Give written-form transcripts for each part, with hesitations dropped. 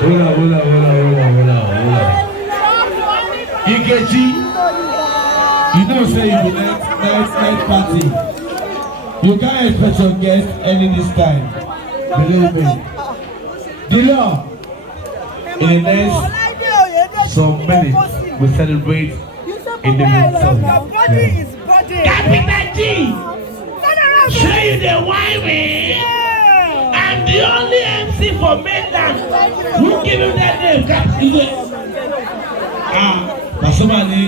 Hola. Nkechi, you know say you be night party. You can't expect your guests any this time. Believe me. Dilo, in the next some minutes we celebrate in the midterm. Capital G! Show you the wine me. I'm the only MC for mainland. Who give you that name? Somebody,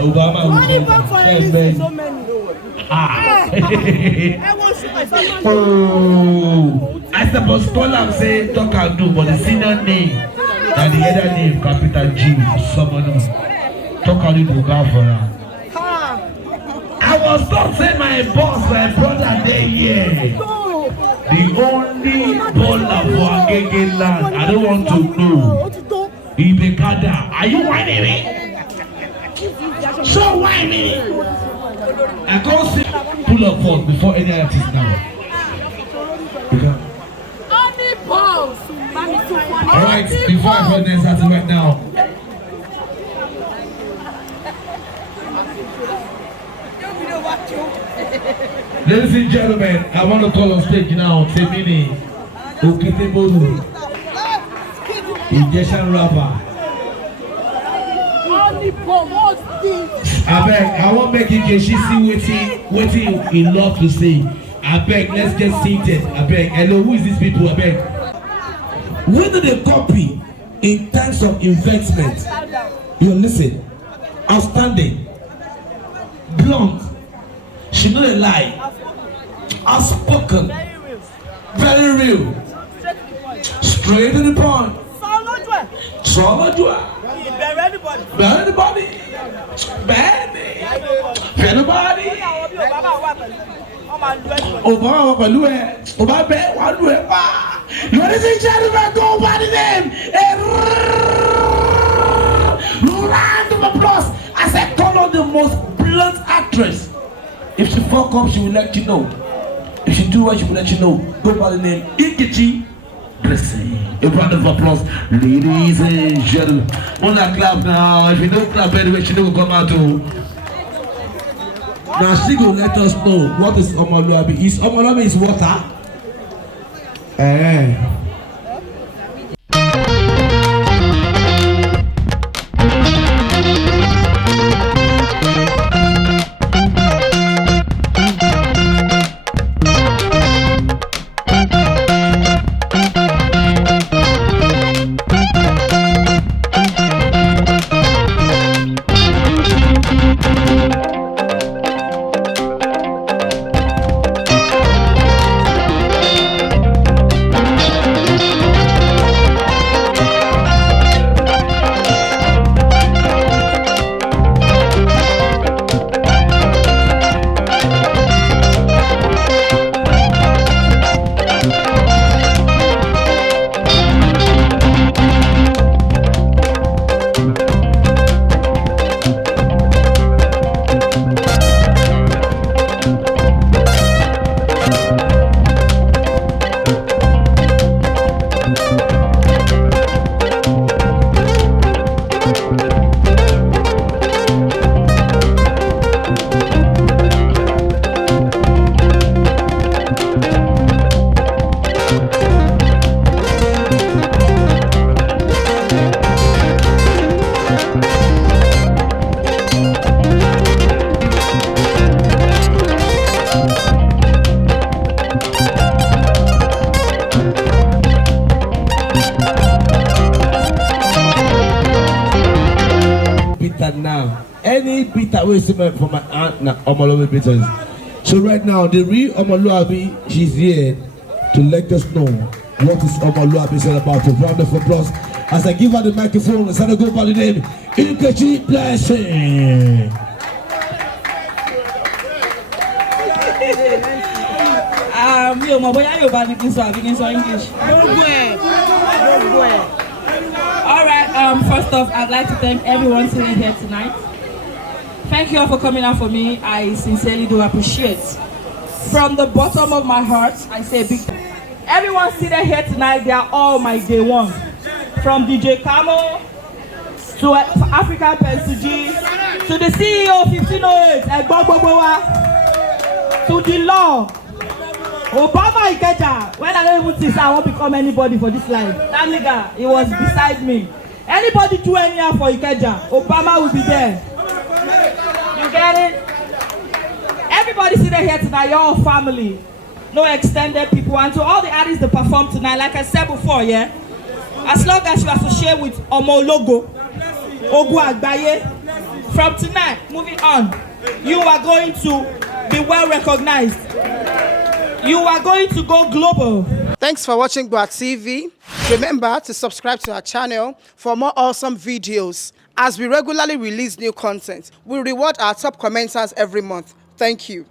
Obama will I suppose call and say talk and do, but the senior name and the other name, capital G, someone else. Talk and do go for her. I was not saying my boss, my brother, they here. The only baller for Agege land. I don't want to know. Ibekada, are you whining me? So whiny! I can't see pull up force before any artist now. Alright, before I put this at right now. Ladies and gentlemen, I want to call on stage now Temini Okitebodu, Egyptian rapper. I beg, I won't make Nkechi see waiting in love to say. I beg, let's get seated. I beg, hello, who is these people? I beg. When do they copy in terms of investment? You listen, outstanding, blunt, she know a lie, outspoken, very real, straight to the point. Solid. Anybody. Ladies and gentlemen, go by the name. Round of applause as I call on the most blunt actress. If she fuck up, she will let you know. If she do what, she will let you know. Go by the name Nkechi. Blessing. A round of applause, ladies and gentlemen. Wanna clap now? If you don't clap anyway, she don't come out too. Now she will let us know what is Omoluabi. Is Omoluabi is water? Now, any bitter way from my aunt Omoluabi bitters. So right now, the real Omoluabi, she's here to let us know what is Omoluabi is all about. A round of applause as I give her the microphone. As I go by the name Nkechi Blessing. Alright, first off, I'd like to thank everyone sitting here tonight. Thank you all for coming out for me. I sincerely do appreciate. From the bottom of my heart, I say big. Everyone sitting here tonight, they are all my day one. from DJ Camo to African Pencil G, to the CEO of 1508, to the law, Obama Nkechi. When I don't even think I won't become anybody for this life, that nigga, he was beside me. Anybody do anything for Nkechi, Obama will be there. You get it? Everybody sitting here tonight, you're all family. No extended people. And to all the artists that perform tonight, like I said before, yeah, as long as you associate with Omo Logo, Ogu Agbaye, from tonight, moving on, you are going to be well recognized. You are going to go global. Thanks for watching GboahTv. Remember to subscribe to our channel for more awesome videos. As we regularly release new content, we reward our top commenters every month. Thank you.